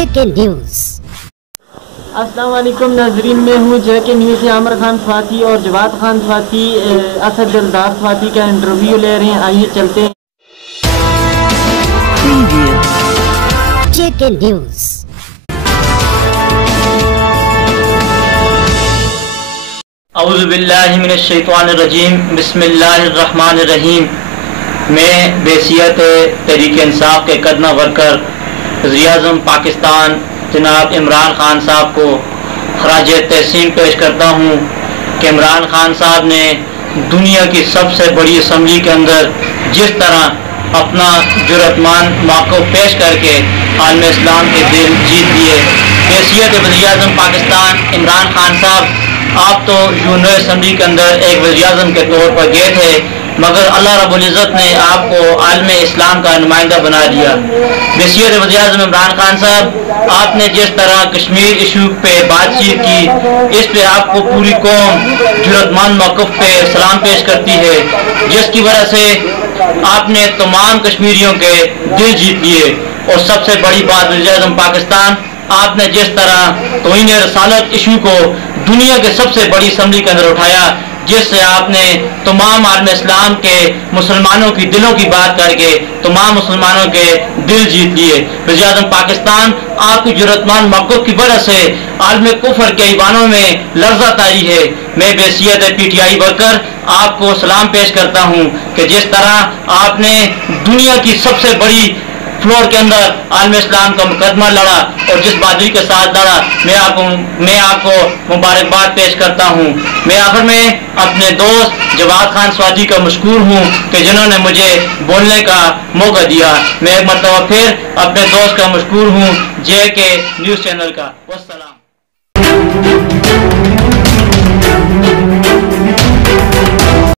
JK news. अस्सलाम वालेकुम नाजरीन, मैं हूँ JK न्यूज़ से आमिर खान स्वाति और जवाद खान स्वाति असद दिलदार स्वाति का इंटरव्यू ले रहे हैं। आइए चलते हैं। JK news. औज़ु बिल्लाहि मिनश शैतानिर रजीम, बिस्मिल्लाहिर रहमानिर रहीम। मैं बेसियत तहरीक इंसाफ के कदमा वर्कर वज़ीर-ए-आज़म पाकिस्तान जनाब इमरान खान साहब को खराज तहसीन पेश करता हूँ कि इमरान खान साहब ने दुनिया की सबसे बड़ी असम्बली के अंदर जिस तरह अपना जुर्रतमान मौक़िफ़ पेश करके आलम इस्लाम के दिल जीत लिए। हैसियत वज़ीर-ए-आज़म पाकिस्तान इमरान खान साहब, आप तो यूनियन असम्बली के अंदर एक वज़ीर-ए-आज़म के तौर पर गए थे, मगर अल्लाह रब्बुल इज़्ज़त ने आपको आलम इस्लाम का नुमाइंदा बना दिया। हैसियत वज़ीर-ए-आज़म इमरान खान साहब, आपने जिस तरह कश्मीर इशू पे बातचीत की, इस पे आपको पूरी कौम जुर्रतमान मौक़िफ़ पे सलाम पेश करती है, जिसकी वजह से आपने तमाम कश्मीरियों के दिल जीत लिए। और सबसे बड़ी बात, वज़ीर-ए-आज़म पाकिस्तान, आपने जिस तरह तौहीन रसालत इशू को दुनिया के सबसे बड़ी असम्बली के अंदर उठाया, जिससे आपने तमाम आलम इस्लाम के मुसलमानों की दिलों की बात करके तमाम मुसलमानों के दिल जीत लिए। वज़ीर-ए-आज़म पाकिस्तान, आपकी जुर्रतमान मौक़िफ़ की वजह से आलम कुफ्र के ईवानों में लर्ज़ा तारी है। मैं बेसियत PTI वर्कर आपको सलाम पेश करता हूँ कि जिस तरह आपने दुनिया की सबसे बड़ी फ्लोर के अंदर आलम इस्लाम का मुकदमा लड़ा और जिस बहादुरी के साथ लड़ा, मैं आपको मुबारकबाद पेश करता हूँ। मैं आखिर में अपने दोस्त जवाद खान स्वाति का मशकूर हूँ कि जिन्होंने मुझे बोलने का मौका दिया। मैं एक मरतबा फिर अपने दोस्त का मशकूर हूँ JK न्यूज़ चैनल का। वस्सलाम।